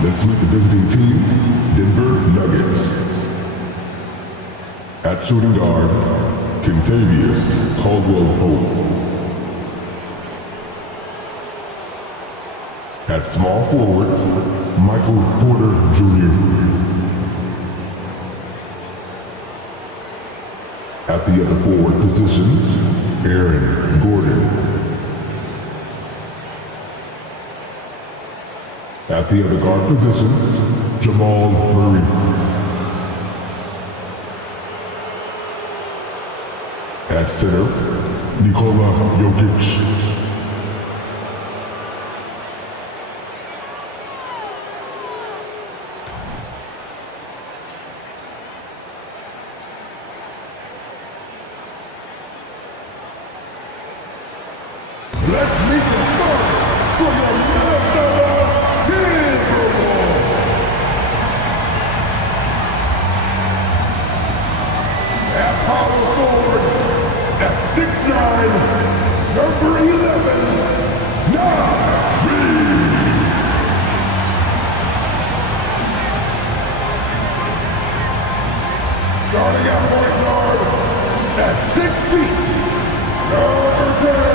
Let's meet the visiting team, Denver Nuggets. At shooting guard, Kentavious Caldwell-Pope. At small forward, Michael Porter Jr. At the other forward position, Aaron Gordon. At the other guard position, Jamal Murray. At center, Nikola Jokic. Let's meet the stars for your Minnesota Timberwolves. At power forward, at 6'9", number 11, Nas Reed. Starting at point guard, at 6 feet, number 10,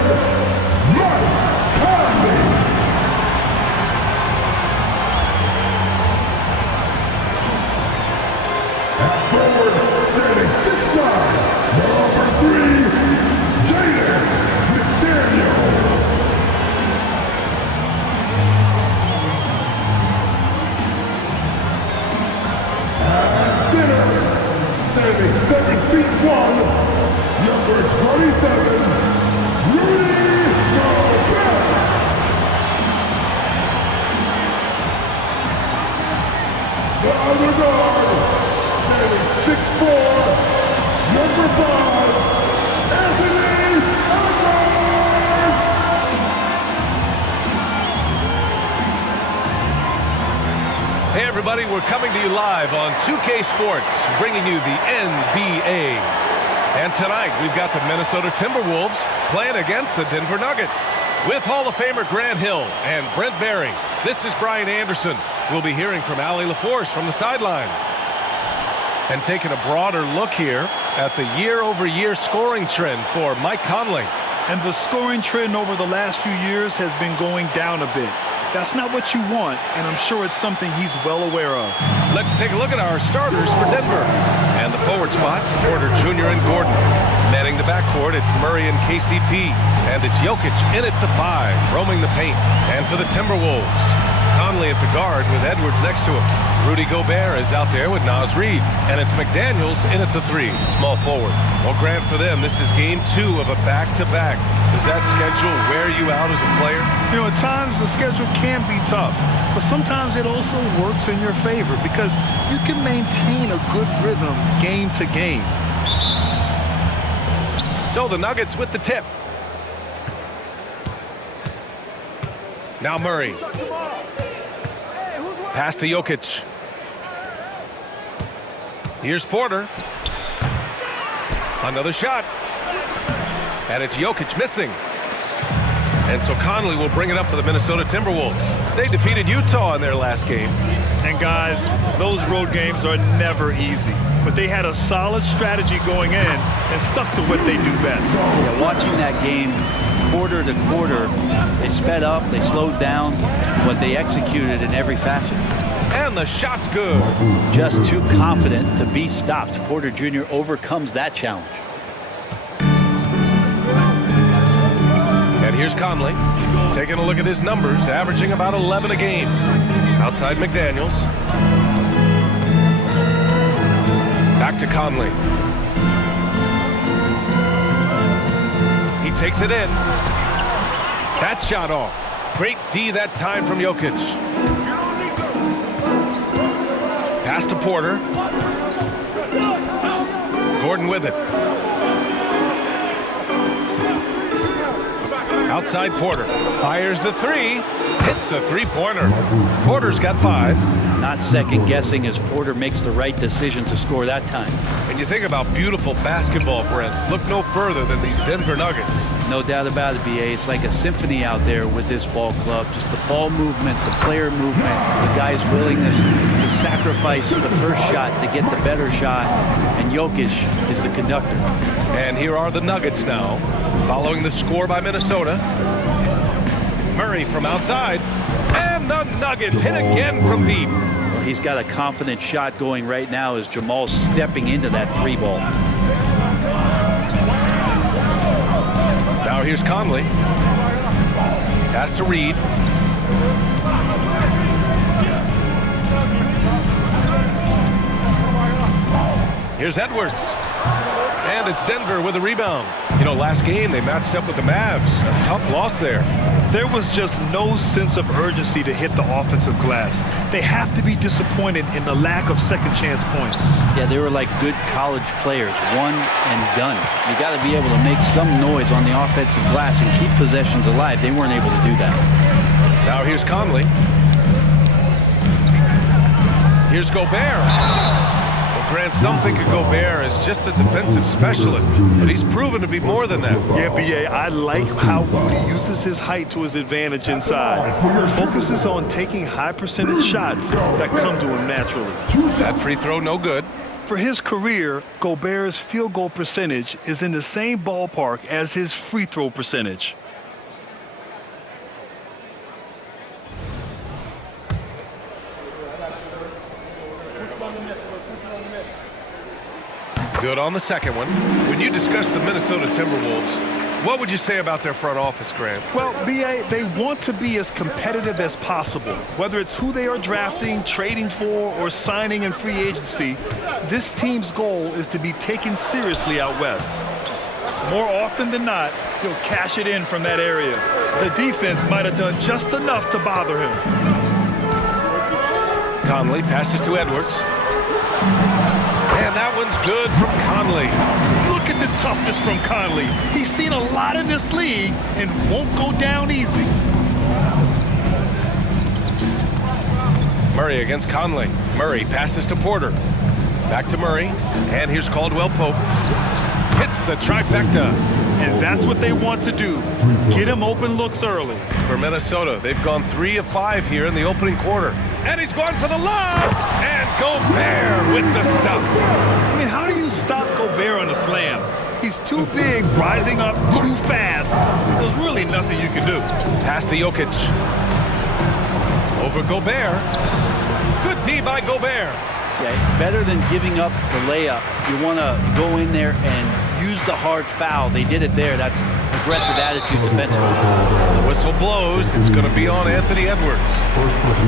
forward, standing 6'9", number 3, Jaden McDaniels. At center, standing 7 feet 1, number 27, Rudy Gobert. The other guard, standing 6'4", number 5, Anthony Edwards! Hey everybody, we're coming to you live on 2K Sports, bringing you the NBA. And tonight, we've got the Minnesota Timberwolves playing against the Denver Nuggets. With Hall of Famer Grant Hill and Brent Barry, this is Brian Anderson. We'll be hearing from Allie LaForce from the sideline. And taking a broader look here at the year-over-year scoring trend for Mike Conley. And the scoring trend over the last few years has been going down a bit. That's not what you want, and I'm sure it's something he's well aware of. Let's take a look at our starters for Denver. And the forward spots, Porter Jr. and Gordon. Manning the backcourt, it's Murray and KCP. And it's Jokic in at the 5, roaming the paint. And for the Timberwolves, Conley at the guard with Edwards next to him. Rudy Gobert is out there with Nas Reed. And it's McDaniels in at the 3, small forward. Well, Grant, for them, this is game 2 of a back-to-back. Does that schedule wear you out as a player? You know, at times the schedule can be tough, but sometimes it also works in your favor because you can maintain a good rhythm game to game. So the Nuggets with the tip. Now Murray. Pass to Jokic. Here's Porter. Another shot. And it's Jokic missing. And so Conley will bring it up for the Minnesota Timberwolves. They defeated Utah in their last game. And guys, those road games are never easy. But they had a solid strategy going in and stuck to what they do best. Yeah, watching that game quarter to quarter, they sped up, they slowed down, but they executed in every facet. And the shot's good. Just too confident to be stopped. Porter Jr. overcomes that challenge. And here's Conley, taking a look at his numbers, averaging about 11 a game. Outside McDaniels. Back to Conley. He takes it in. That shot off. Great D that time from Jokic. Pass to Porter. Gordon with it. Outside Porter. Fires the 3. Hits the 3-pointer. Porter's got 5. Not second guessing as Porter makes the right decision to score that time. And you think about beautiful basketball, Brent. Look no further than these Denver Nuggets. No doubt about it, B.A. It's like a symphony out there with this ball club. Just the ball movement, the player movement, the guy's willingness to sacrifice the first shot to get the better shot. And Jokic is the conductor. And here are the Nuggets now, following the score by Minnesota. Murray from outside, and the Nuggets hit again from deep. Well, he's got a confident shot going right now as Jamal's stepping into that 3-ball. Now here's Conley. Pass to Reed. Here's Edwards. And it's Denver with a rebound. You know, last game they matched up with the Mavs. A tough loss there. There was just no sense of urgency to hit the offensive glass. They have to be disappointed in the lack of second chance points. Yeah, they were like good college players, one and done. You got to be able to make some noise on the offensive glass and keep possessions alive. They weren't able to do that. Now here's Conley. Here's Gobert. Grant, some think of Gobert as just a defensive specialist, but he's proven to be more than that. Yeah, B.A., I like how he uses his height to his advantage inside. Focuses on taking high percentage shots that come to him naturally. That free throw, no good. For his career, Gobert's field goal percentage is in the same ballpark as his free throw percentage. Good on the second one. When you discuss the Minnesota Timberwolves, what would you say about their front office, Grant? Well, B.A., they want to be as competitive as possible. Whether it's who they are drafting, trading for, or signing in free agency, this team's goal is to be taken seriously out west. More often than not, he'll cash it in from that area. The defense might have done just enough to bother him. Conley passes to Edwards. And that one's good from Conley. Look at the toughness from Conley. He's seen a lot in this league and won't go down easy. Murray against Conley. Murray passes to Porter. Back to Murray. And here's Caldwell Pope. Hits the trifecta. And that's what they want to do. Get him open looks early. For Minnesota, they've gone 3 of 5 here in the opening quarter. And he's going for the lob. And Gobert with the stuff. I mean, how do you stop Gobert on a slam? He's too big, rising up too fast. There's really nothing you can do. Pass to Jokic. Over Gobert. Good D by Gobert. Yeah, better than giving up the layup. You want to go in there and use the hard foul. They did it there. That's aggressive attitude defensively. The whistle blows. It's going to be on Anthony Edwards.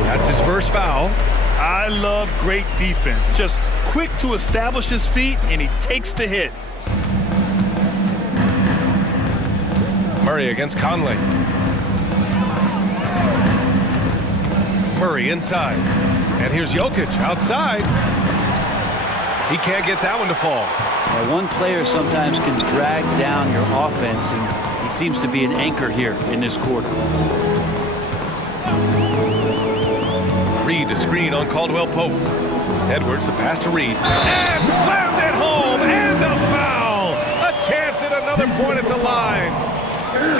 That's his first foul. I love great defense. Just quick to establish his feet, and he takes the hit. Murray against Conley. Murray inside. And here's Jokic outside. He can't get that one to fall. Now, one player sometimes can drag down your offense, and he seems to be an anchor here in this quarter. Reed to screen on Caldwell Pope. Edwards the pass to Reed. And slammed it home. And the foul. A chance at another point at the line.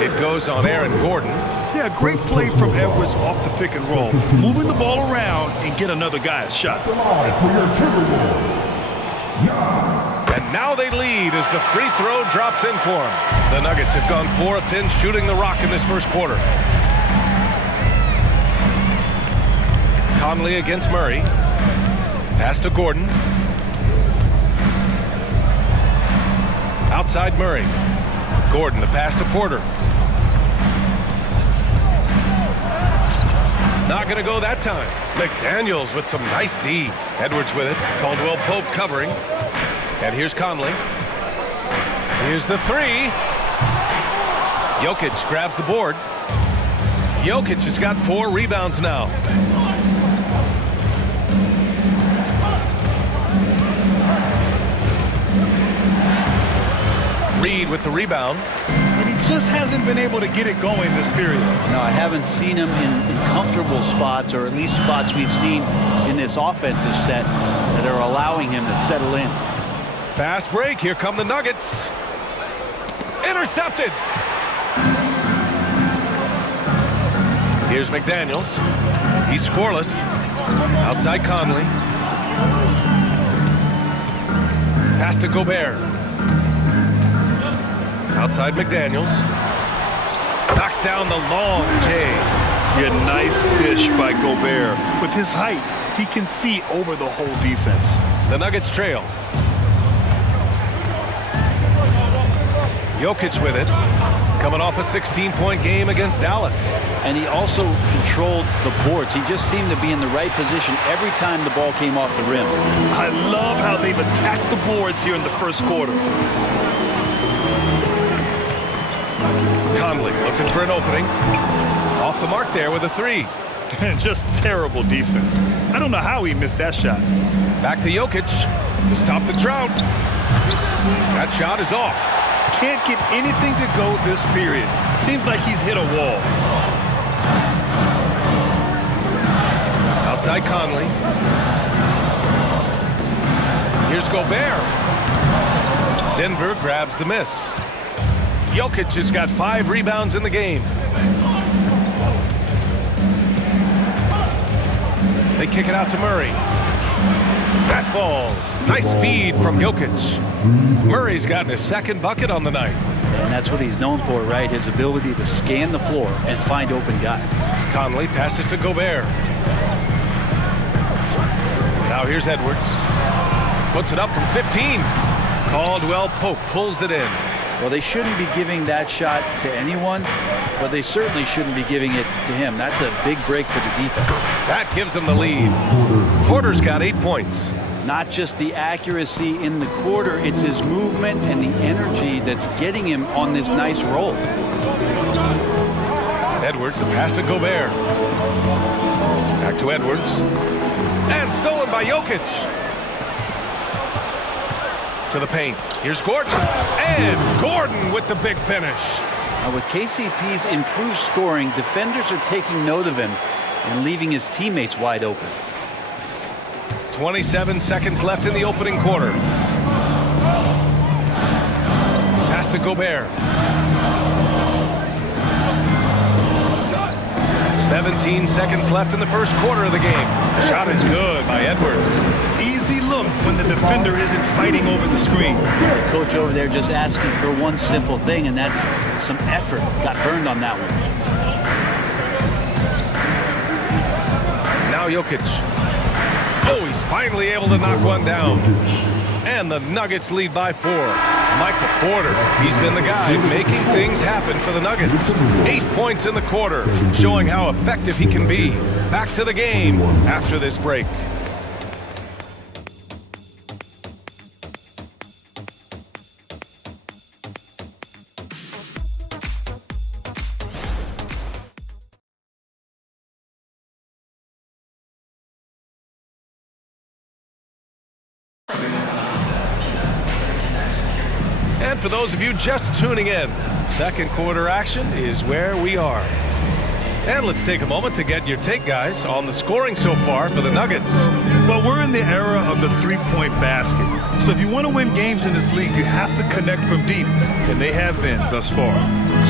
It goes on Aaron Gordon. Yeah, great play from Edwards off the pick and roll. Moving the ball around and get another guy a shot. And now they lead as the free throw drops in for them. The Nuggets have gone 4 of 10 shooting the rock in this first quarter. Conley against Murray. Pass to Gordon. Outside Murray. Gordon the pass to Porter. Not going to go that time. McDaniels with some nice D. Edwards with it. Caldwell Pope covering. And here's Conley. Here's the 3. Jokic grabs the board. Jokic has got 4 rebounds now. Reed with the rebound. And he just hasn't been able to get it going this period. No, I haven't seen him in comfortable spots, or at least spots we've seen in this offensive set that are allowing him to settle in. Fast break. Here come the Nuggets. Intercepted. Here's McDaniels. He's scoreless. Outside Conley. Pass to Gobert. Outside McDaniels. Knocks down the long J. Yeah, nice dish by Gobert. With his height, he can see over the whole defense. The Nuggets trail. Jokic with it. Coming off a 16-point game against Dallas. And he also controlled the boards. He just seemed to be in the right position every time the ball came off the rim. I love how they've attacked the boards here in the first quarter. Conley looking for an opening. Off the mark there with a three. Just terrible defense. I don't know how he missed that shot. Back to Jokic to stop the drought. That shot is off. Can't get anything to go this period. Seems like he's hit a wall. Outside Conley. Here's Gobert. Denver grabs the miss. Jokic has got 5 rebounds in the game. They kick it out to Murray. That falls. Nice feed from Jokic. Murray's gotten his second bucket on the night. And that's what he's known for, right? His ability to scan the floor and find open guys. Conley passes to Gobert. Now here's Edwards. Puts it up from 15. Caldwell Pope pulls it in. Well, they shouldn't be giving that shot to anyone, but they certainly shouldn't be giving it to him. That's a big break for the defense. That gives them the lead. Porter's got 8 points. Not just the accuracy in the quarter, it's his movement and the energy that's getting him on this nice roll. Edwards, the pass to Gobert. Back to Edwards. And stolen by Jokic. To the paint. Here's Gordon. And Gordon with the big finish. Now with KCP's improved scoring, defenders are taking note of him and leaving his teammates wide open. 27 seconds left in the opening quarter. Pass to Gobert. 17 seconds left in the first quarter of the game. The shot is good by Edwards. Easy look when the defender isn't fighting over the screen. The coach over there just asking for one simple thing, and that's some effort. Got burned on that one. Now Jokic. Oh, he's finally able to knock one down. And the Nuggets lead by 4. Michael Porter, he's been the guy making things happen for the Nuggets. 8 points in the quarter, showing how effective he can be. Back to the game after this break. And for those of you just tuning in, second quarter action is where we are. And let's take a moment to get your take, guys, on the scoring so far for the Nuggets. Well, we're in the era of the three-point basket. So if you want to win games in this league, you have to connect from deep. And they have been thus far.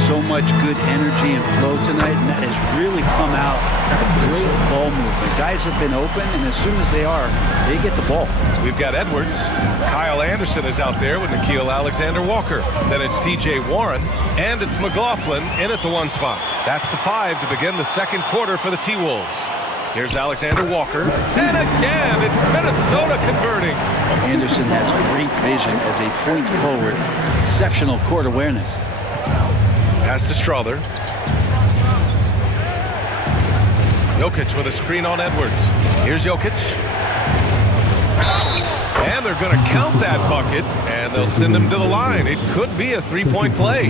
So much good energy and flow tonight, and that has really come out. Great ball movement. Guys have been open, and as soon as they are, they get the ball. We've got Edwards. Kyle Anderson is out there with Nickeil Alexander-Walker. Then it's T.J. Warren, and it's McLaughlin in at the 1 spot. That's the 5 to begin the second quarter for the T-Wolves. Here's Alexander Walker. And again, it's Minnesota converting. Anderson has great vision as a point forward. Exceptional court awareness. Pass to Strother. Jokic with a screen on Edwards. Here's Jokic. And they're going to count that bucket, and they'll send him to the line. It could be a three-point play.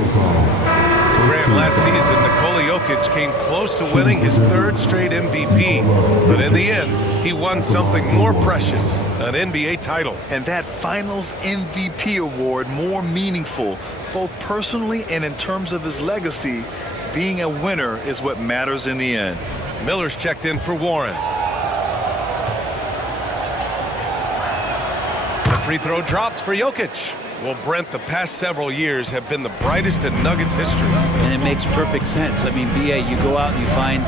Graham, last season, Nikola Jokic came close to winning his 3rd straight MVP. But in the end, he won something more precious, an NBA title. And that Finals MVP award more meaningful, both personally and in terms of his legacy. Being a winner is what matters in the end. Miller's checked in for Warren. The free throw drops for Jokic. Well, Brent, the past several years have been the brightest in Nuggets history. And it makes perfect sense. I mean, B.A., you go out and you find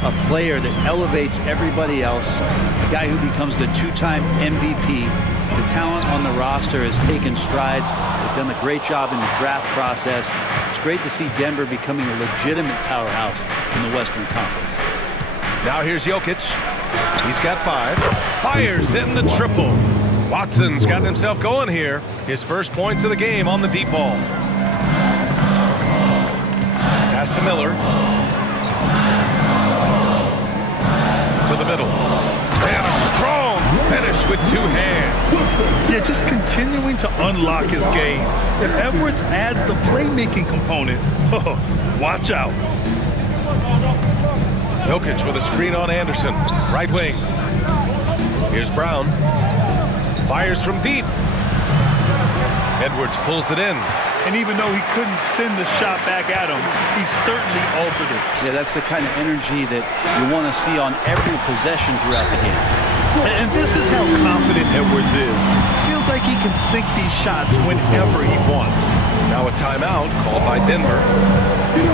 a player that elevates everybody else, a guy who becomes the two-time MVP. The talent on the roster has taken strides. They've done a great job in the draft process. It's great to see Denver becoming a legitimate powerhouse in the Western Conference. Now here's Jokic. He's got 5. Fires in the triple. Watson's gotten himself going here. His first points of the game on the deep ball. Pass to Miller. To the middle. And a strong finish with 2 hands. Yeah, just continuing to unlock his game. If Edwards adds the playmaking component, watch out. Jokic with a screen on Anderson. Right wing. Here's Brown. Fires from deep. Edwards pulls it in. And even though he couldn't send the shot back at him, he certainly altered it. Yeah, that's the kind of energy that you want to see on every possession throughout the game. And this is how confident Edwards is. Feels like he can sink these shots whenever he wants. Now a timeout called by Denver.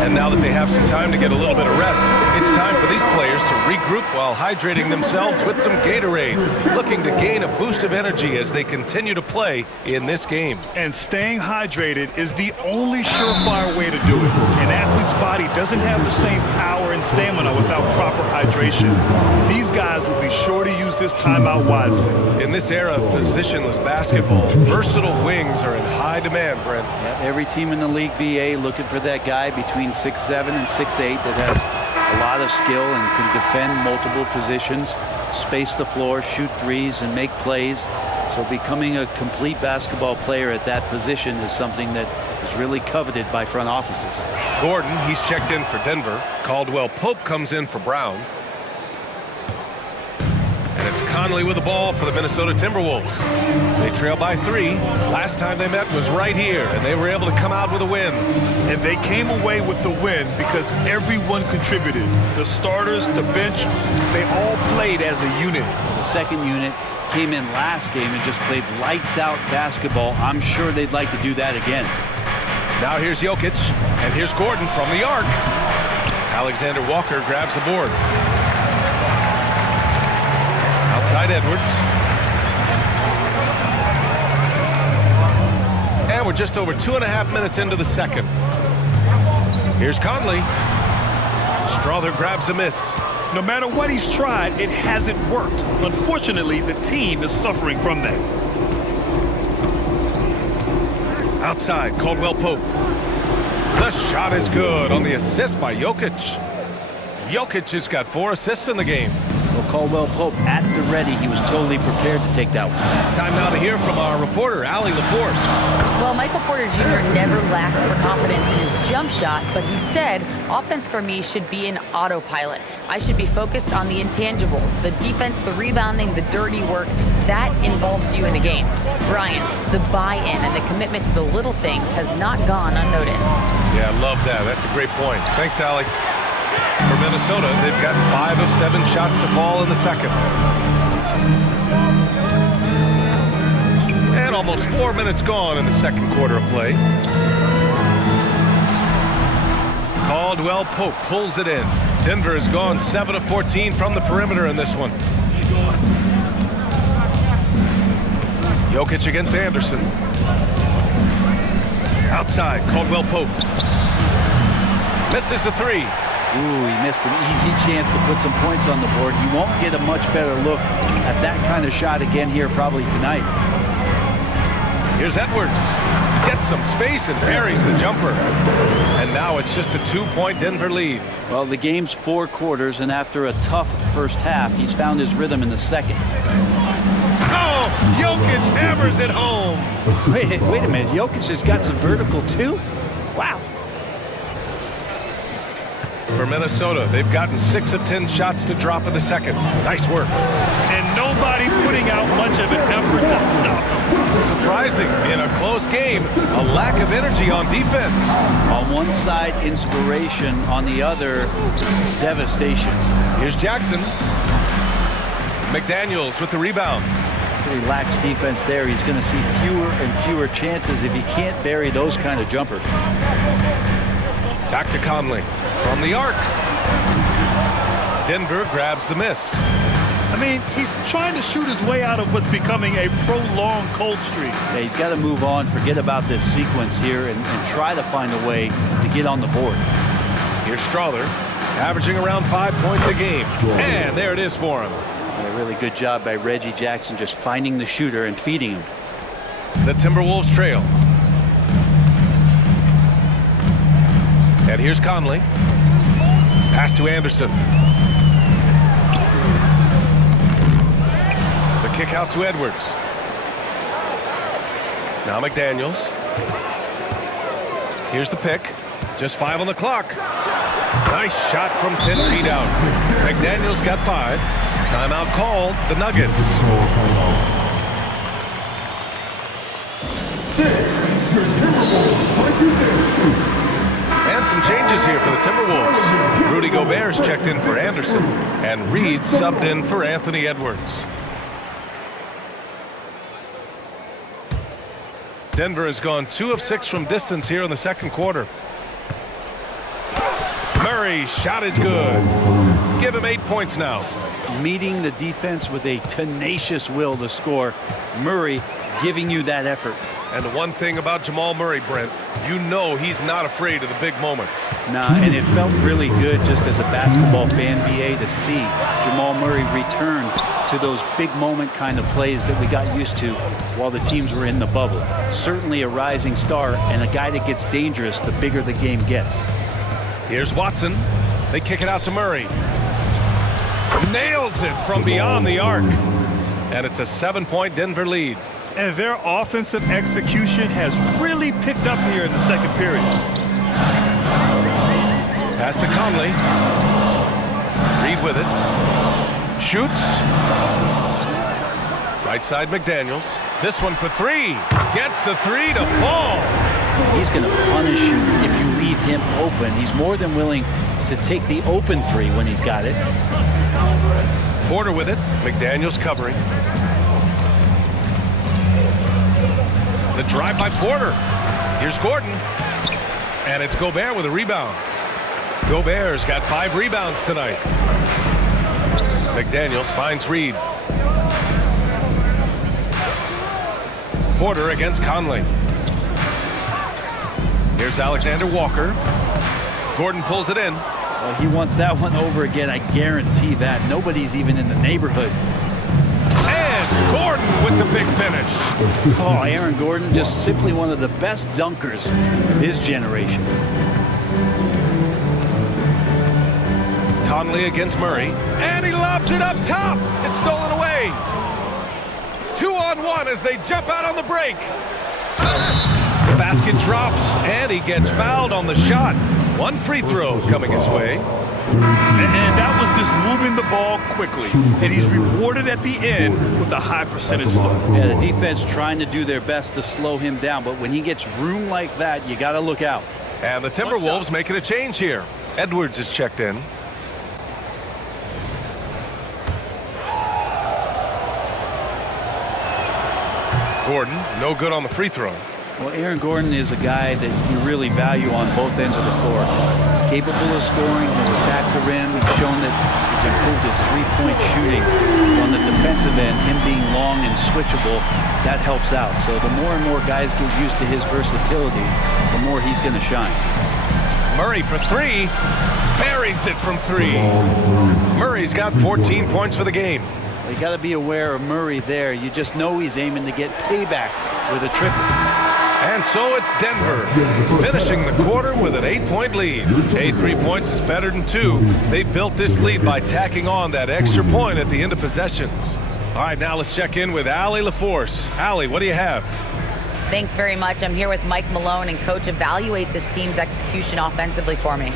And now that they have some time to get a little bit of rest, it's time for these players to regroup while hydrating themselves with some Gatorade, looking to gain a boost of energy as they continue to play in this game. And staying hydrated is the only surefire way to do it. An athlete's body doesn't have the same power and stamina without proper hydration. These guys will be sure to use this timeout wisely. In this era of positionless basketball, versatile wings are in high demand, Brent. Every team in the league BA looking for that guy between 6'7" and 6'8" that has a lot of skill and can defend multiple positions, space the floor, shoot threes, and make plays. So becoming a complete basketball player at that position is something that is really coveted by front offices. Gordon, he's checked in for Denver. Caldwell Pope comes in for Brown. And it's Conley with the ball for the Minnesota Timberwolves. They trail by 3. Last time they met was right here, and they were able to come out with a win. And they came away with the win because everyone contributed. The starters, the bench, they all played as a unit. The second unit came in last game and just played lights-out basketball. I'm sure they'd like to do that again. Now here's Jokic, and here's Gordon from the arc. Alexander Walker grabs the board. Outside Edwards. And we're just over 2.5 minutes into the second. Here's Conley. Strother grabs a miss. No matter what he's tried, it hasn't worked. Unfortunately, the team is suffering from that. Outside, Caldwell Pope. The shot is good on the assist by Jokic. Jokic has got 4 assists in the game. Well, Caldwell Pope at the ready. He was totally prepared to take that one. Time now to hear from our reporter, Allie LaForce. Well, Michael Porter Jr. never lacks for confidence in his jump shot, but he said, offense for me should be an autopilot. I should be focused on the intangibles, the defense, the rebounding, the dirty work. That involves you in the game. Brian, the buy-in and the commitment to the little things has not gone unnoticed. Yeah, I love that. That's a great point. Thanks, Allie. For Minnesota, they've gotten 5 of 7 shots to fall in the second. And almost 4 minutes gone in the second quarter of play. Caldwell Pope pulls it in. Denver has gone 7 of 14 from the perimeter in this one. Jokic against Anderson. Outside, Caldwell Pope. Misses the 3. Ooh, he missed an easy chance to put some points on the board. He won't get a much better look at that kind of shot again here probably tonight. Here's Edwards. Gets some space and buries the jumper. And now it's just a 2-point Denver lead. Well, the game's 4 quarters, and after a tough first half, he's found his rhythm in the second. Oh, Jokic hammers it home. Wait a minute. Jokic has got some vertical too? Wow. For Minnesota, they've gotten 6 of 10 shots to drop in the second. Nice work. And nobody putting out much of an effort to stop him. Surprising, in a close game, a lack of energy on defense. On one side, inspiration. On the other, devastation. Here's Jackson. McDaniels with the rebound. Pretty lax defense there. He's going to see fewer and fewer chances if he can't bury those kind of jumpers. Back to Conley from the arc. Denver grabs the miss. I mean, he's trying to shoot his way out of what's becoming a prolonged cold streak. Yeah, he's got to move on, forget about this sequence here, and try to find a way to get on the board. Here's Strother, averaging around 5 points a game. And there it is for him. A really good job by Reggie Jackson just finding the shooter and feeding him. The Timberwolves trail. And here's Conley. Pass to Anderson. The kick out to Edwards. Now McDaniels. Here's the pick. Just 5 on the clock. Nice shot from 10 feet out. McDaniels got 5. Timeout called. The Nuggets. And some changes here for the Timberwolves. Rudy Gobert's checked in for Anderson, and Reed subbed in for Anthony Edwards. Denver has gone 2 of 6 from distance here in the second quarter. Murray's shot is good. Give him 8 points now. Meeting the defense with a tenacious will to score. Murray giving you that effort. And the one thing about Jamal Murray, Brent, you know he's not afraid of the big moments. Nah, and it felt really good just as a basketball fan, BA, to see Jamal Murray return to those big moment kind of plays that we got used to while the teams were in the bubble. Certainly a rising star and a guy that gets dangerous the bigger the game gets. Here's Watson. They kick it out to Murray. Nails it from beyond the arc. And it's a 7-point Denver lead. And their offensive execution has really picked up here in the second period. Pass to Conley. Reed with it. Shoots. Right side McDaniels. This one for 3. Gets the 3 to fall. He's going to punish you if you leave him open. He's more than willing to take the open 3 when he's got it. Porter with it. McDaniels covering. The drive by Porter. Here's Gordon. And it's Gobert with a rebound. Gobert's got 5 rebounds tonight. McDaniels finds Reed. Porter against Conley. Here's Alexander Walker. Gordon pulls it in. Well, he wants that one over again. I guarantee that. Nobody's even in the neighborhood. And Gordon with the big finish. Oh, Aaron Gordon, just simply one of the best dunkers of his generation. Conley against Murray. And he lobs it up top. It's stolen away. 2-on-1 as they jump out on the break. The basket drops, and he gets fouled on the shot. 1 free throw coming his way. And that was just moving the ball quickly. And he's rewarded at the end with a high percentage look. Yeah, the defense trying to do their best to slow him down, but when he gets room like that, you got to look out. And the Timberwolves making a change here. Edwards is checked in. Gordon, no good on the free throw. Well, Aaron Gordon is a guy that you really value on both ends of the floor. He's capable of scoring. He'll attack the rim. We've shown that he's improved his three-point shooting. On the defensive end, him being long and switchable, that helps out. So the more and more guys get used to his versatility, the more he's going to shine. Murray for 3. Buries it from 3. Murray's got 14 points for the game. You got to be aware of Murray there. You just know he's aiming to get payback with a triple. And so it's Denver finishing the quarter with an 8-point lead. 3 points is better than 2. They built this lead by tacking on that extra point at the end of possessions. All right, now let's check in with Allie LaForce. Allie, what do you have? Thanks very much. I'm here with Mike Malone, and Coach, evaluate this team's execution offensively for me.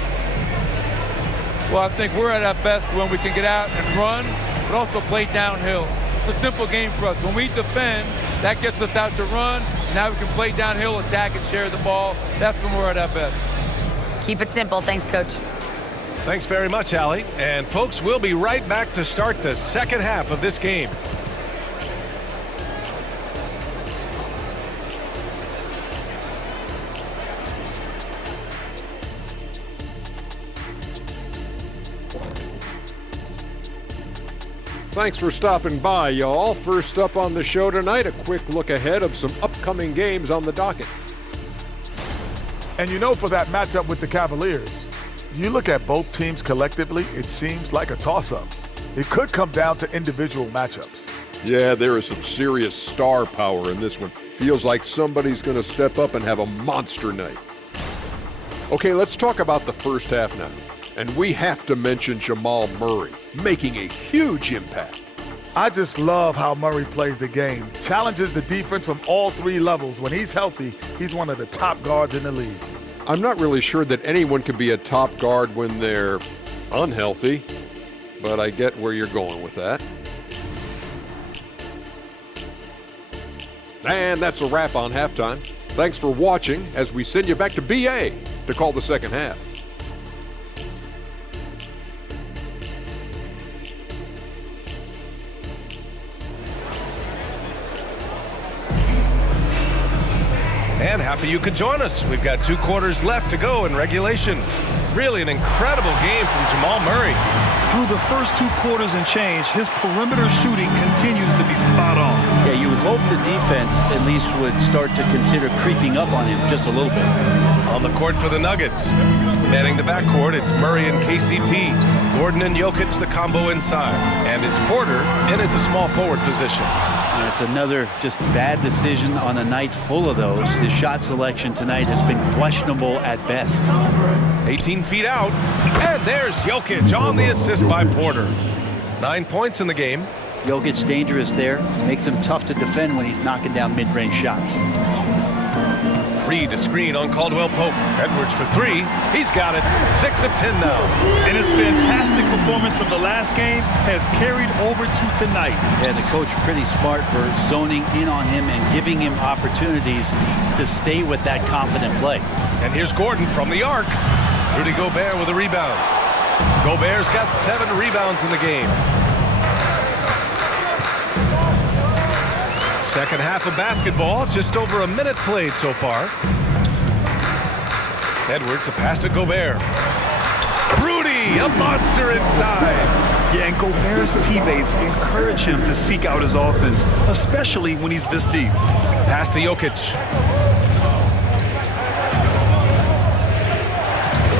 Well, I think we're at our best when we can get out and run, but also play downhill. It's a simple game for us. When we defend, that gets us out to run. Now we can play downhill, attack, and share the ball. That's when we're at our best. Keep it simple. Thanks, Coach. Thanks very much, Allie. And folks, we'll be right back to start the second half of this game. Thanks for stopping by, y'all. First up on the show tonight, a quick look ahead of some upcoming games on the docket. And you know, for that matchup with the Cavaliers, you look at both teams collectively, it seems like a toss-up. It could come down to individual matchups. Yeah, there is some serious star power in this one. Feels like somebody's going to step up and have a monster night. Okay, let's talk about the first half now. And we have to mention Jamal Murray, making a huge impact. I just love how Murray plays the game. Challenges the defense from all three levels. When he's healthy, he's one of the top guards in the league. I'm not really sure that anyone can be a top guard when they're unhealthy, but I get where you're going with that. And that's a wrap on halftime. Thanks for watching as we send you back to BA to call the second half. And happy you could join us. We've got 2 quarters left to go in regulation. Really an incredible game from Jamal Murray. Through the first 2 quarters and change, his perimeter shooting continues to be spot on. Yeah, you would hope the defense at least would start to consider creeping up on him just a little bit. On the court for the Nuggets. Manning the backcourt, it's Murray and KCP. Gordon and Jokic, the combo inside. And it's Porter in at the small forward position. And it's another just bad decision on a night full of those. His shot selection tonight has been questionable at best. 18 feet out. And there's Jokic on the assist by Porter. 9 points in the game. Jokic's dangerous there. Makes him tough to defend when he's knocking down mid-range shots. Reed, a screen on Caldwell Pope. Edwards for 3. He's got it. 6 of 10 now. And his fantastic performance from the last game has carried over to tonight. Yeah, the coach pretty smart for zoning in on him and giving him opportunities to stay with that confident play. And here's Gordon from the arc. Rudy Gobert with a rebound. Gobert's got 7 rebounds in the game. Second half of basketball, just over a minute played so far. Edwards, a pass to Gobert. Rudy, a monster inside. Yeah, and Gobert's teammates encourage him to seek out his offense, especially when he's this deep. Pass to Jokic.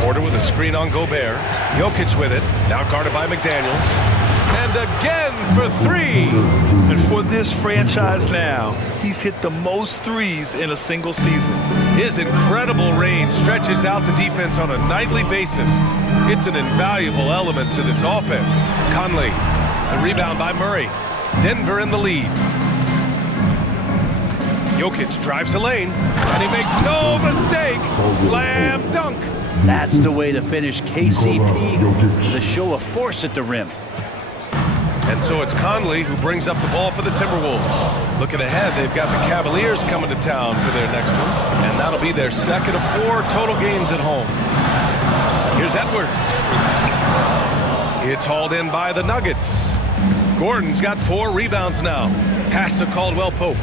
Porter with a screen on Gobert. Jokic with it, now guarded by McDaniels. And again for 3. And for this franchise now, he's hit the most threes in a single season. His incredible range stretches out the defense on a nightly basis. It's an invaluable element to this offense. Conley, the rebound by Murray. Denver in the lead. Jokic drives the lane, and he makes no mistake. Slam dunk. That's the way to finish KCP, the show of force at the rim. And so it's Conley who brings up the ball for the Timberwolves. Looking ahead, they've got the Cavaliers coming to town for their next one. And that'll be their second of 4 total games at home. Here's Edwards. It's hauled in by the Nuggets. Gordon's got 4 rebounds now. Pass to Caldwell Pope.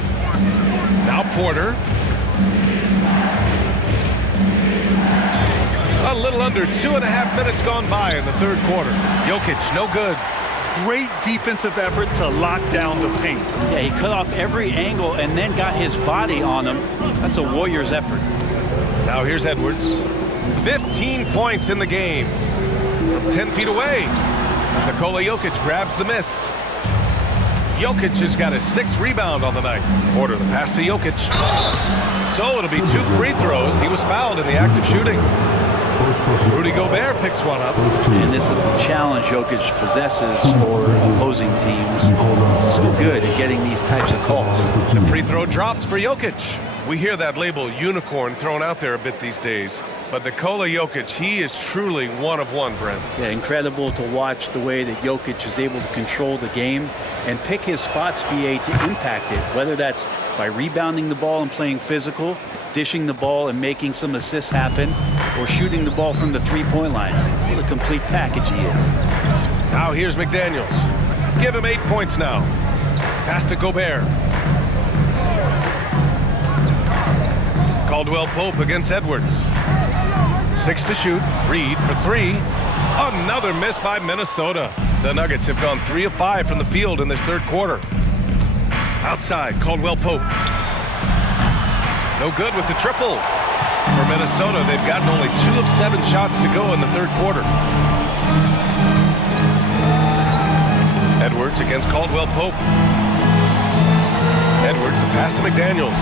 Now Porter. A little under 2.5 minutes gone by in the third quarter. Jokic, no good. Great defensive effort to lock down the paint. Yeah, he cut off every angle and then got his body on him. That's a Warriors effort. Now here's Edwards. 15 points in the game. From 10 feet away. Nikola Jokic grabs the miss. Jokic has got his 6th rebound on the night. Porter, the pass to Jokic. So it'll be 2 free throws. He was fouled in the act of shooting. Rudy Gobert picks one up. And this is the challenge Jokic possesses for opposing teams. He's so good at getting these types of calls. The free throw drops for Jokic. We hear that label unicorn thrown out there a bit these days. But Nikola Jokic, he is truly one of one, Brent. Yeah, incredible to watch the way that Jokic is able to control the game and pick his spots, BA, to impact it, whether that's by rebounding the ball and playing physical, dishing the ball and making some assists happen, or shooting the ball from the three-point line. What a complete package he is. Now here's McDaniels. Give him 8 points now. Pass to Gobert. Caldwell Pope against Edwards. 6 to shoot. Reed for 3. Another miss by Minnesota. The Nuggets have gone 3 of 5 from the field in this third quarter. Outside, Caldwell Pope. No good with the triple. For Minnesota, they've gotten only 2 of 7 shots to go in the third quarter. Edwards against Caldwell Pope. Edwards, a pass to McDaniels.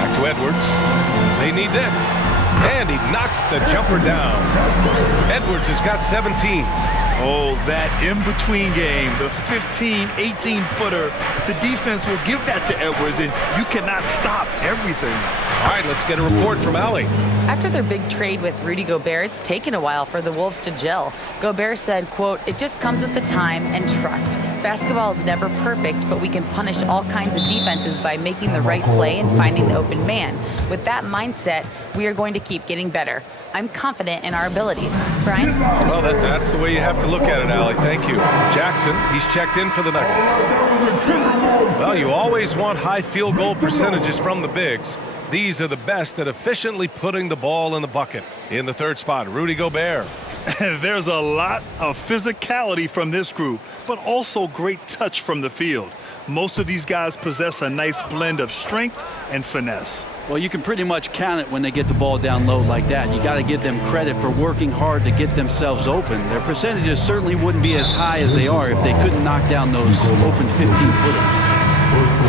Back to Edwards. They need this. And he knocks the jumper down. Edwards has got 17. Oh, that in-between game, the 15, 18-footer. The defense will give that to Edwards, and you cannot stop everything. All right, let's get a report from Allie. After their big trade with Rudy Gobert, it's taken a while for the Wolves to gel. Gobert said, quote, "It just comes with the time and trust. Basketball is never perfect, but we can punish all kinds of defenses by making the right play and finding the open man. With that mindset, we are going to keep getting better. I'm confident in our abilities." Brian? Well, that's the way you have to look at it, Allie. Thank you. Jackson, he's checked in for the Nuggets. Well, you always want high field goal percentages from the bigs. These are the best at efficiently putting the ball in the bucket. In the third spot, Rudy Gobert. There's a lot of physicality from this group, but also great touch from the field. Most of these guys possess a nice blend of strength and finesse. Well, you can pretty much count it when they get the ball down low like that. You got to give them credit for working hard to get themselves open. Their percentages certainly wouldn't be as high as they are if they couldn't knock down those open 15-footers.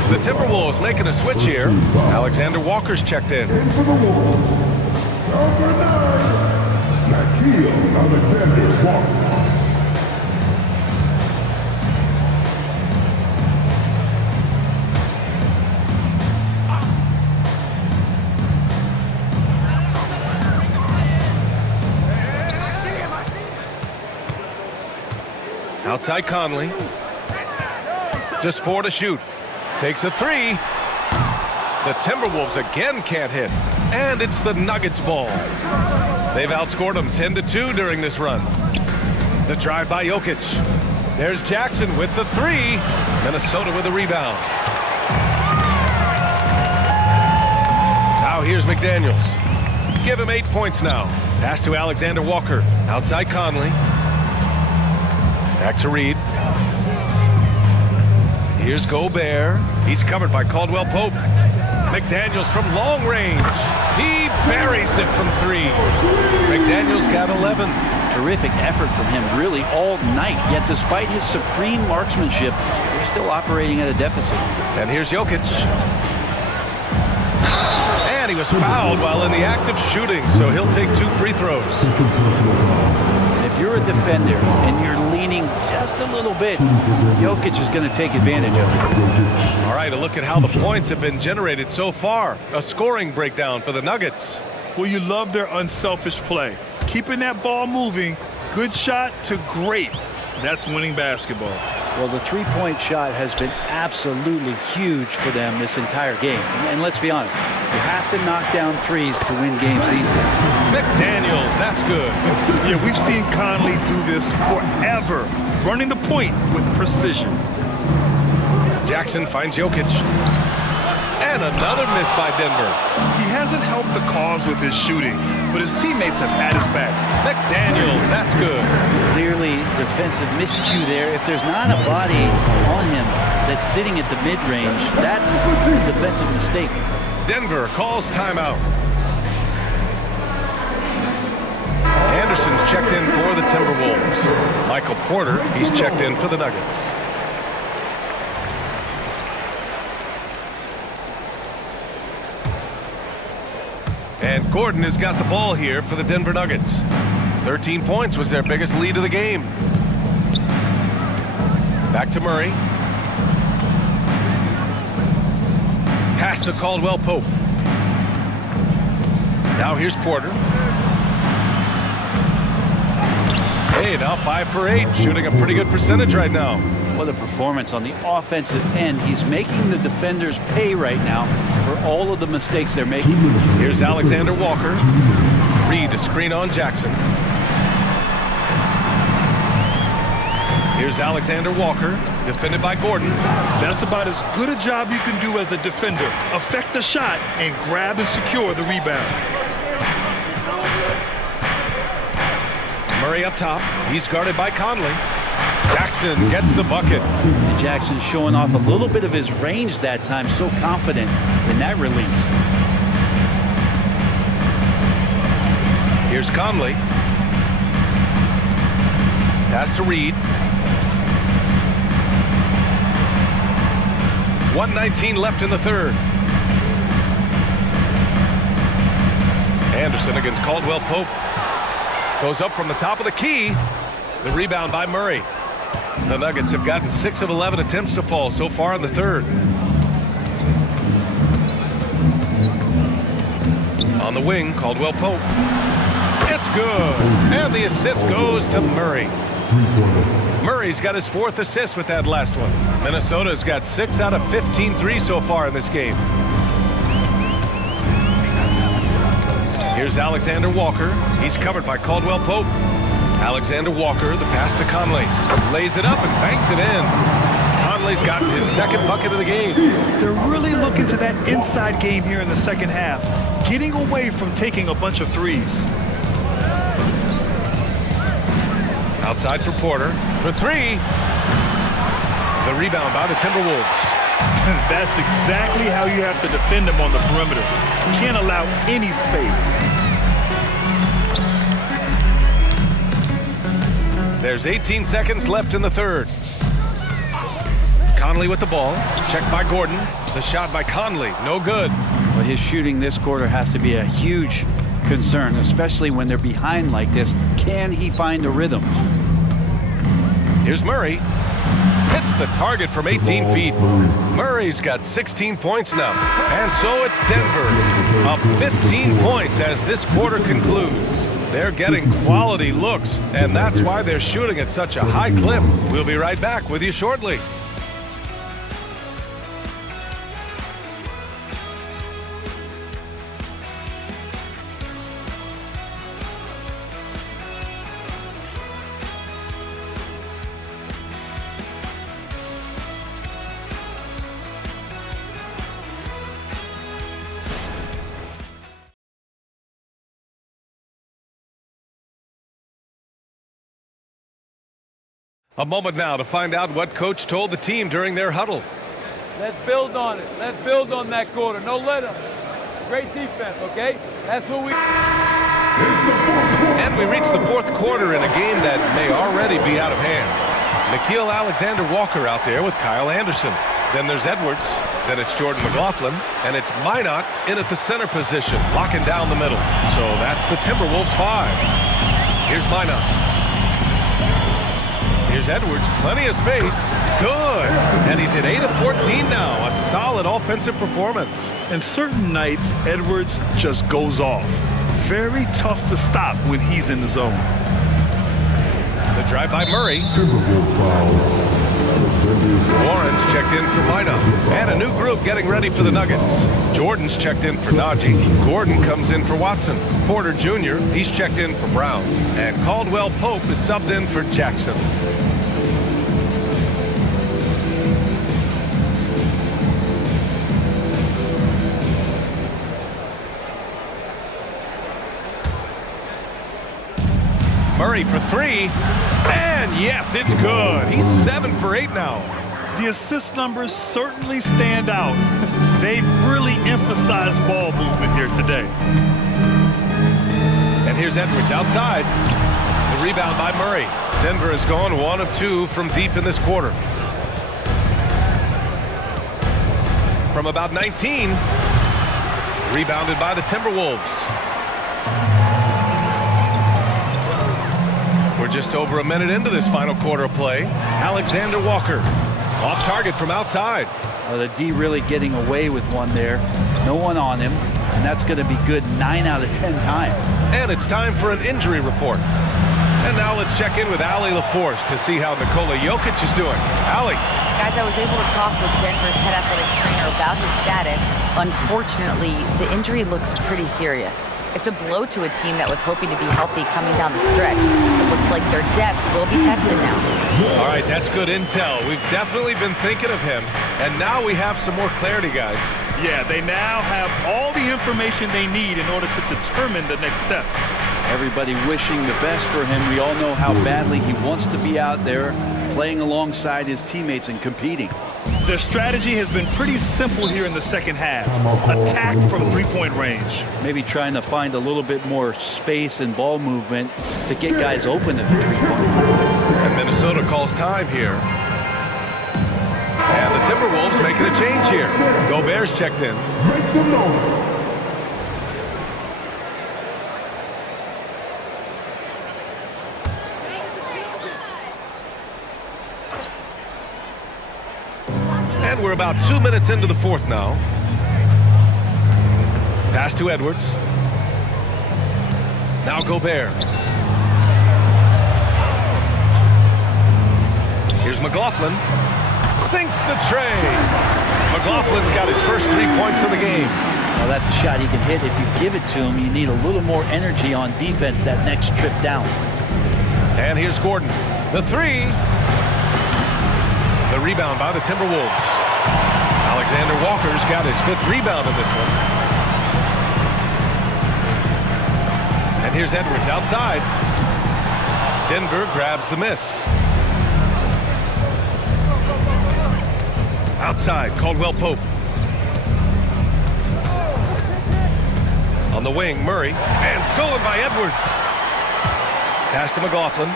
The Timberwolves making a switch here. Alexander Walker's checked in. For the Wolves, number 9, Alexander Walker. Outside Conley. Just 4 to shoot. Takes a 3. The Timberwolves again can't hit. And it's the Nuggets ball. They've outscored them 10-2 during this run. The drive by Jokic. There's Jackson with the 3. Minnesota with a rebound. Now here's McDaniels. Give him 8 points now. Pass to Alexander Walker. Outside Conley. Back to Reed. Here's Gobert. He's covered by Caldwell Pope. McDaniels from long range. He buries it from 3. McDaniels got 11. Terrific effort from him really all night. Yet despite his supreme marksmanship, they're still operating at a deficit. And here's Jokic. And he was fouled while in the act of shooting, so he'll take 2 free throws. If you're a defender and you're leaning just a little bit, Jokic is going to take advantage of it. All right, a look at how the points have been generated so far. A scoring breakdown for the Nuggets. Well, you love their unselfish play. Keeping that ball moving, good shot to great. That's winning basketball. Well, the three-point shot has been absolutely huge for them this entire game. And let's be honest, you have to knock down threes to win games these days. McDaniels, that's good. Yeah, we've seen Conley do this forever, running the point with precision. Jackson finds Jokic. And another miss by Denver. He hasn't helped the cause with his shooting, but his teammates have had his back. McDaniels, that's good. Clearly defensive miscue there. If there's not a body on him that's sitting at the mid-range, that's a defensive mistake. Denver calls timeout. Anderson's checked in for the Timberwolves. Michael Porter, he's checked in for the Nuggets. And Gordon has got the ball here for the Denver Nuggets. 13 points was their biggest lead of the game. Back to Murray. Pass to Caldwell Pope. Now here's Porter. Hey, now 5 for 8, shooting a pretty good percentage right now. What a performance on the offensive end. He's making the defenders pay right now for all of the mistakes they're making. Here's Alexander Walker. Reed to screen on Jackson. Here's Alexander Walker, defended by Gordon. That's about as good a job you can do as a defender. Affect the shot and grab and secure the rebound. Murray up top. He's guarded by Conley. Jackson gets the bucket. And Jackson showing off a little bit of his range that time. So confident in that release. Here's Conley. Pass to Reed. 1:19 left in the third. Anderson against Caldwell Pope. Goes up from the top of the key. The rebound by Murray. The Nuggets have gotten 6 of 11 attempts to fall so far in the third. On the wing, Caldwell Pope. It's good. And the assist goes to Murray. Murray's got his 4th assist with that last one. Minnesota's got 6 out of 15 threes so far in this game. Here's Alexander Walker. He's covered by Caldwell Pope. Alexander Walker, the pass to Conley. Lays it up and banks it in. Conley's gotten his 2nd bucket of the game. They're really looking to that inside game here in the second half, getting away from taking a bunch of threes. Outside for Porter for 3. The rebound by the Timberwolves. That's exactly how you have to defend them on the perimeter. Can't allow any space. There's 18 seconds left in the third. Conley with the ball. Checked by Gordon. The shot by Conley. No good. But his shooting this quarter has to be a huge concern, especially when they're behind like this. Can he find a rhythm? Here's Murray. Hits the target from 18 feet. Murray's got 16 points now. And so it's Denver up 15 points as this quarter concludes. They're getting quality looks, and that's why they're shooting at such a high clip. We'll be right back with you shortly. A moment now to find out what coach told the team during their huddle. Let's build on it. Let's build on that quarter. No let up. Great defense, okay? That's what we... And we reach the 4th quarter in a game that may already be out of hand. Nickeil Alexander-Walker out there with Kyle Anderson. Then there's Edwards. Then it's Jordan McLaughlin. And it's Minot in at the center position, locking down the middle. So that's the Timberwolves 5. Here's Minot. Here's Edwards, plenty of space. Good. And he's hit 8 of 14 now. A solid offensive performance. And certain nights, Edwards just goes off. Very tough to stop when he's in the zone. The drive by Murray. Warren's checked in for Minot. And a new group getting ready for the Nuggets. Jordan's checked in for Najee. Gordon comes in for Watson. Porter Jr., he's checked in for Brown. And Caldwell Pope is subbed in for Jackson. Murray for 3, and yes, it's good. He's 7 for 8 now. The assist numbers certainly stand out. They've really emphasized ball movement here today. And here's Edwards outside. The rebound by Murray. Denver has gone 1 of 2 from deep in this quarter. From about 19, rebounded by the Timberwolves. We're just over a minute into this final quarter of play. Alexander Walker off target from outside. The D really getting away with one there. No one on him, and that's going to be good 9 out of 10 times. And it's time for an injury report. And now let's check in with Allie LaForce to see how Nikola Jokic is doing. Allie. Guys, I was able to talk with Denver's head athletic trainer about his status. Unfortunately, the injury looks pretty serious. It's a blow to a team that was hoping to be healthy coming down the stretch. It looks like their depth will be tested now. All right, that's good intel. We've definitely been thinking of him, and now we have some more clarity, guys. Yeah, they now have all the information they need in order to determine the next steps. Everybody wishing the best for him. We all know how badly he wants to be out there playing alongside his teammates and competing. Their strategy has been pretty simple here in the second half. Attack from three-point range. Maybe trying to find a little bit more space and ball movement to get guys open at the three-point. And Minnesota calls time here. And the Timberwolves making a change here. Gobert's checked in. Make some noise. And we're about 2 minutes into the fourth now. Pass to Edwards. Now Gobert. Here's McLaughlin. Sinks the tray. McLaughlin's got his first 3 points of the game. Well, that's a shot he can hit. If you give it to him, you need a little more energy on defense that next trip down. And here's Gordon. The three. The rebound by the Timberwolves. Alexander Walker's got his 5th rebound in this one. And here's Edwards outside. Denver grabs the miss. Outside, Caldwell Pope. On the wing, Murray. And stolen by Edwards. Pass to McLaughlin.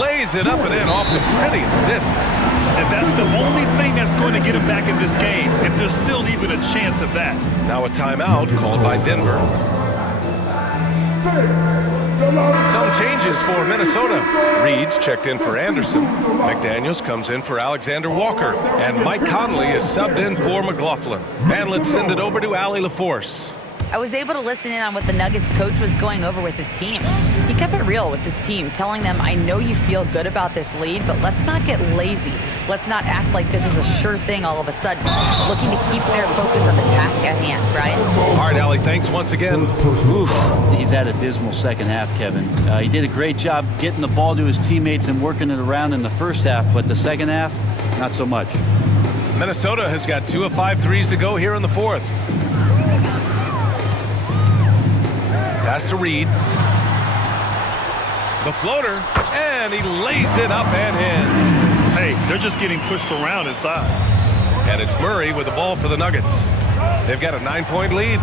Lays it up and in off the pretty assist. And that's the only thing that's going to get him back in this game, if there's still even a chance of that. Now a timeout called by Denver. Some changes for Minnesota. Reed's checked in for Anderson. McDaniels comes in for Alexander Walker. And Mike Conley is subbed in for McLaughlin. And let's send it over to Allie LaForce. I was able to listen in on what the Nuggets coach was going over with his team. He kept it real with his team, telling them, I know you feel good about this lead, but let's not get lazy. Let's not act like this is a sure thing all of a sudden. Looking to keep their focus on the task at hand, right? All right, Allie, thanks once again. Oof, he's had a dismal second half, Kevin. He did a great job getting the ball to his teammates and working it around in the first half, but the second half, not so much. Minnesota has got 2 of 5 threes to go here in the fourth. Pass to Reed. The floater, and he lays it up and in. Hey, they're just getting pushed around inside. And it's Murray with the ball for the Nuggets. They've got a 9-point lead.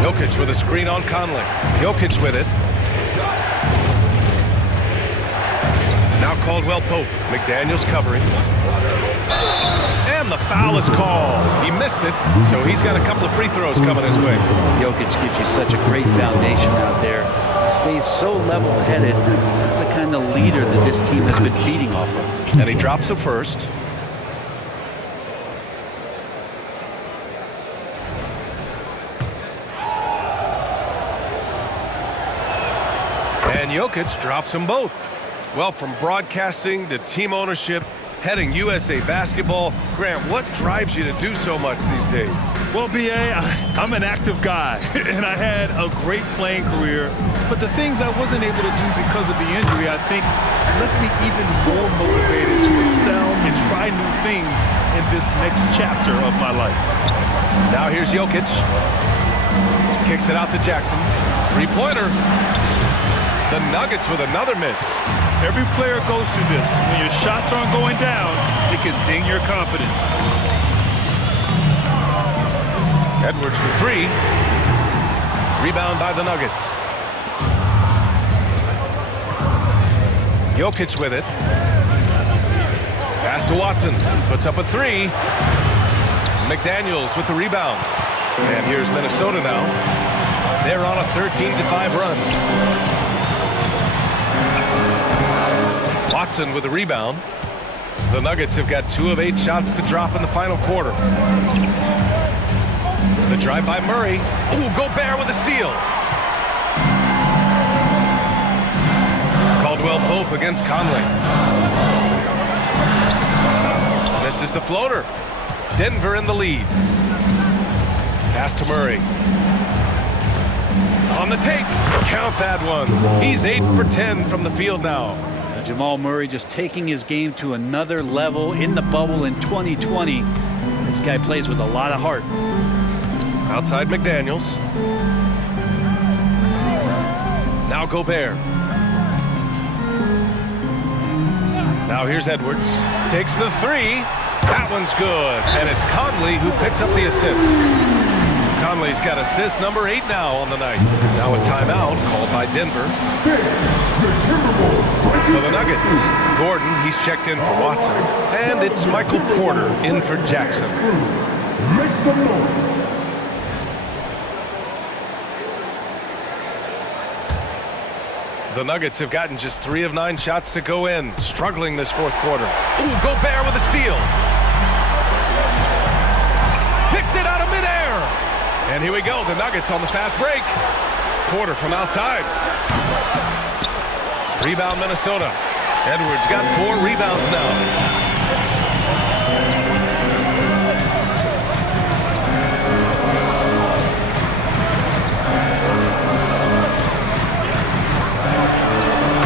Jokic with a screen on Conley. Jokic with it. Now Caldwell Pope. McDaniels covering. And the foul is called. He missed it, so he's got a couple of free throws coming his way. Jokic gives you such a great foundation out there. He stays so level-headed. It's the kind of leader that this team has been feeding off of. And he drops it first. And Jokic drops them both. Well, from broadcasting to team ownership, heading USA basketball, Grant, what drives you to do so much these days? Well, B.A., I'm an active guy, and I had a great playing career, but the things I wasn't able to do because of the injury, I think, left me even more motivated to excel and try new things in this next chapter of my life. Now here's Jokic. Kicks it out to Jackson. Three-pointer. The Nuggets with another miss. Every player goes through this. When your shots aren't going down, it can ding your confidence. Edwards for three. Rebound by the Nuggets. Jokic with it. Pass to Watson. Puts up a three. McDaniels with the rebound. And here's Minnesota now. They're on a 13-5 run. Watson with the rebound. The Nuggets have got 2 of 8 shots to drop in the final quarter. The drive by Murray. Ooh, Gobert with a steal. Caldwell Pope against Conley. Misses the floater. Denver in the lead. Pass to Murray. On the take. Count that one. He's 8 for 10 from the field now. Jamal Murray just taking his game to another level in the bubble in 2020. This guy plays with a lot of heart. Outside McDaniels. Now Gobert. Now here's Edwards. Takes the three. That one's good. And it's Conley who picks up the assist. Conley's got assist number 8 now on the night. Now a timeout called by Denver. For the Nuggets. Gordon, he's checked in for Watson. And it's Michael Porter in for Jackson. Make some noise. The Nuggets have gotten just 3 of 9 shots to go in. Struggling this fourth quarter. Ooh, Gobert with a steal. Picked it out of midair. And here we go, the Nuggets on the fast break. Porter from outside. Rebound Minnesota. Edwards got 4 rebounds now.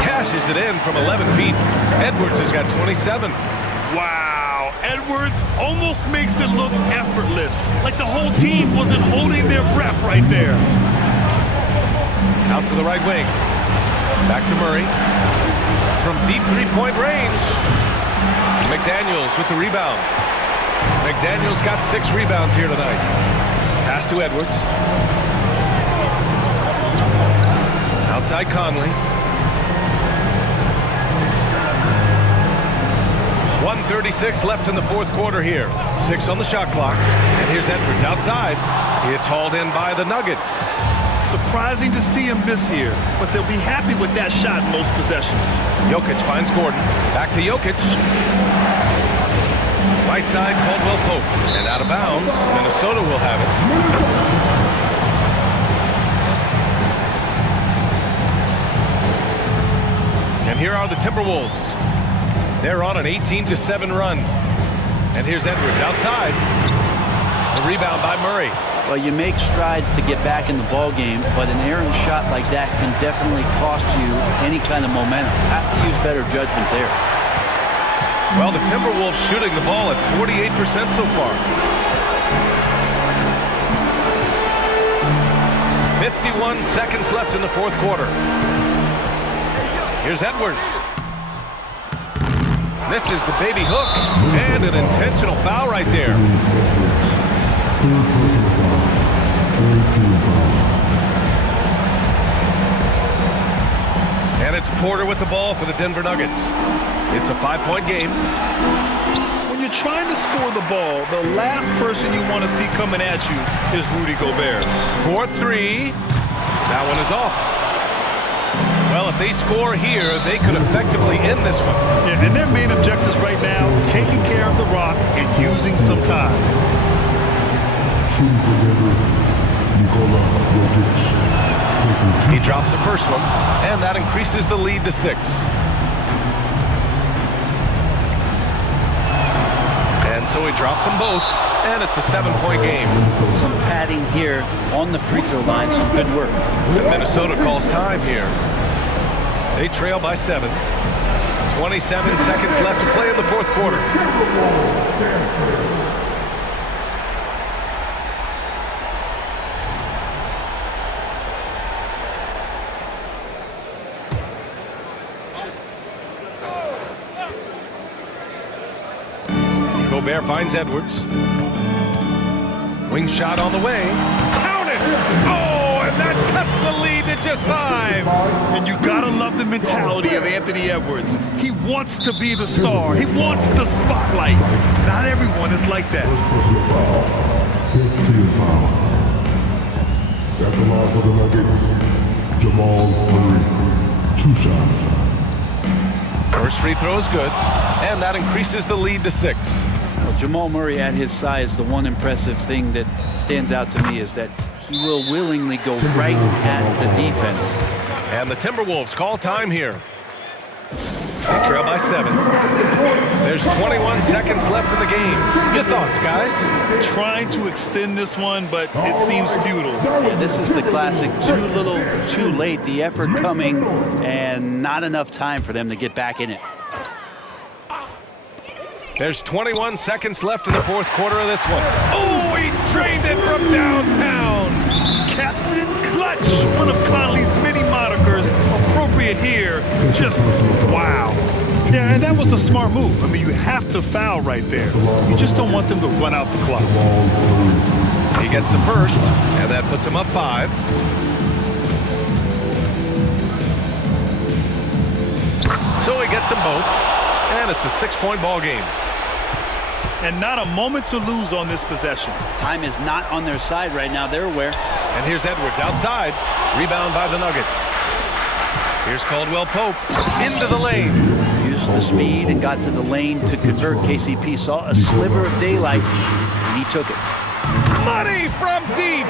Cashes it in from 11 feet. Edwards has got 27. Wow, Edwards almost makes it look effortless, like the whole team wasn't holding their breath right there. Out to the right wing. Back to Murray. From deep three-point range. McDaniels with the rebound. McDaniels got 6 rebounds here tonight. Pass to Edwards. Outside Conley. 1:36 left in the fourth quarter here. 6 on the shot clock. And here's Edwards outside. It's hauled in by the Nuggets. Surprising to see him miss here, but they'll be happy with that shot in most possessions. Jokic finds Gordon. Back to Jokic. Right side, Caldwell Pope. And out of bounds, Minnesota will have it. And here are the Timberwolves. They're on an 18-7 run. And here's Edwards outside. The rebound by Murray. Well, you make strides to get back in the ball game, but an errant shot like that can definitely cost you any kind of momentum. Have to use better judgment there. Well, the Timberwolves shooting the ball at 48% so far. 51 seconds left in the fourth quarter. Here's Edwards. Misses the baby hook, and an intentional foul right there. And it's Porter with the ball for the Denver Nuggets. It's a 5-point game. When you're trying to score the ball, the last person you want to see coming at you is Rudy Gobert. 4-3. That one is off. Well, if they score here, they could effectively end this one. Yeah, and their main objectives right now, taking care of the rock and using some time. He drops the first one, and that increases the lead to 6. And so he drops them both, and it's a 7-point game. Some padding here on the free throw line, some good work. And Minnesota calls time here. They trail by 7. 27 seconds left to play in the fourth quarter. Gobert finds Edwards. Wing shot on the way. Count it! Oh, and that cuts the lead to just 5. And you gotta love the mentality of Anthony Edwards. He wants to be the star. He wants the spotlight. Not everyone is like that. That's the line for the Nuggets. Jamal Murray, 2 shots. First free throw is good, and that increases the lead to 6. Well, Jamal Murray at his size, the one impressive thing that stands out to me is that he will willingly go right at the defense. And the Timberwolves call time here. They trail by 7. There's 21 seconds left in the game. Your thoughts, guys? Trying to extend this one, but it seems futile. Yeah, this is the classic too little, too late. The effort coming and not enough time for them to get back in it. There's 21 seconds left in the fourth quarter of this one. Oh, he drained it from downtown. Captain Clutch, one of Conley's many monikers, right here, just wow. Yeah, and that was a smart move. I mean, you have to foul right there. You just don't want them to run out the clock. He gets the first, and that puts him up 5. So he gets them both, and it's a 6-point ball game. And not a moment to lose on this possession. Time is not on their side right now. They're aware. And here's Edwards outside. Rebound by the Nuggets. Here's Caldwell Pope into the lane. Used the speed and got to the lane to convert. KCP saw a sliver of daylight, and he took it. Money from deep.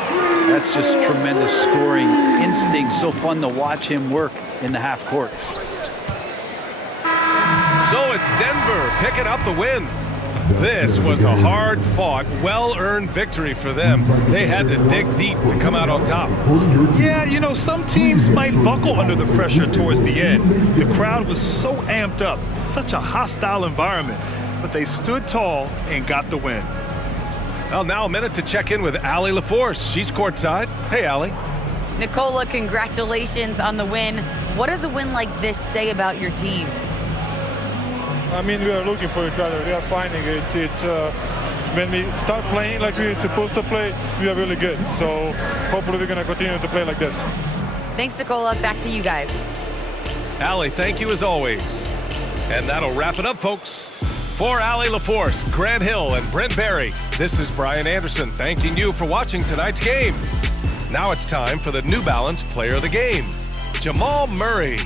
That's just tremendous scoring instinct. So fun to watch him work in the half court. So it's Denver picking up the win. This was a hard-fought, well-earned victory for them. They had to dig deep to come out on top. Yeah, you know, some teams might buckle under the pressure towards the end. The crowd was so amped up, such a hostile environment, but they stood tall and got the win. Well, now a minute to check in with Allie LaForce. She's courtside. Hey, Allie. Nicola, congratulations on the win. What does a win like this say about your team? I mean, we are looking for each other. We are finding it. When we start playing like we're supposed to play, we are really good. So hopefully we're going to continue to play like this. Thanks, Nicola. Back to you guys. Allie, thank you as always. And that'll wrap it up, folks. For Allie LaForce, Grant Hill, and Brent Barry, this is Brian Anderson thanking you for watching tonight's game. Now it's time for the New Balance Player of the Game, Jamal Murray.